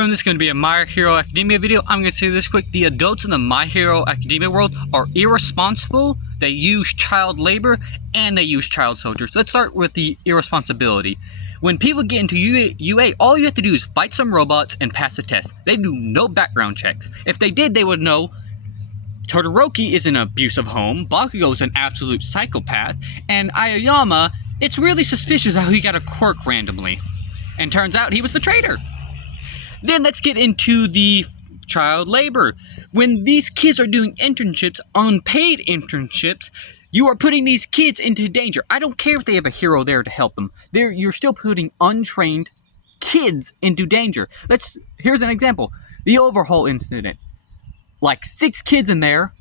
everyone, this is going to be a My Hero Academia video. I'm going to say this quick. The adults in the My Hero Academia world are irresponsible. They use child labor and they use child soldiers. Let's start with the irresponsibility. When people get into UA, all you have to do is fight some robots and pass a test. They do no background checks. If they did, they would know Todoroki is an abusive home, Bakugo is an absolute psychopath, and Aoyama, it's really suspicious how he got a quirk randomly. And turns out he was the traitor. Then let's get into the child labor. When these kids are doing internships, unpaid internships, you are putting these kids into danger. I don't care if they have a hero there to help them. You're still putting untrained kids into danger. Here's an example. The overhaul incident. Like 6 kids in there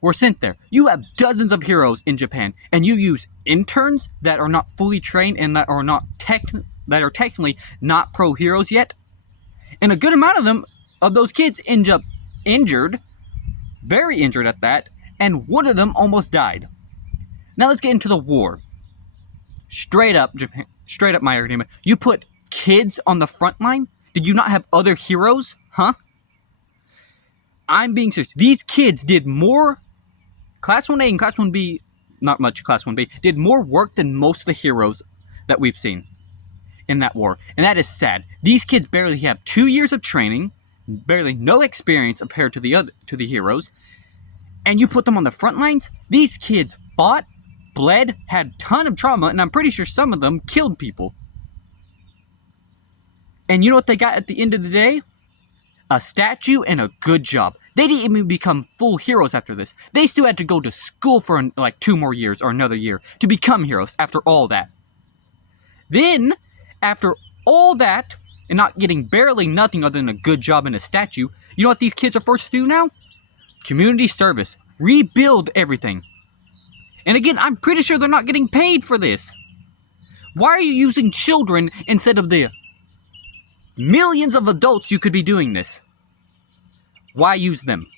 were sent there. You have dozens of heroes in Japan, and you use interns that are not fully trained and that are technically not pro heroes yet. And a good amount of them, of those kids, end up injured, very injured at that, and one of them almost died. Now let's get into the war. Straight up, Japan, straight up, My Hero Academia. You put kids on the front line? Did you not have other heroes? Huh? I'm being serious. These kids did more, Class 1A and Class 1B, not much Class 1B, did more work than most of the heroes that we've seen in that war. And that is sad. These kids barely have 2 years of training, barely no experience compared to the heroes, and you put them on the front lines? These kids fought, bled, had a ton of trauma, and I'm pretty sure some of them killed people. And you know what they got at the end of the day? A statue and a good job. They didn't even become full heroes after this. They still had to go to school for like 2 more years or another year to become heroes after all that. Then, after all that, and not getting barely nothing other than a good job and a statue, you know what these kids are forced to do now? Community service. Rebuild everything. And again, I'm pretty sure they're not getting paid for this. Why are you using children instead of the millions of adults you could be doing this? Why use them?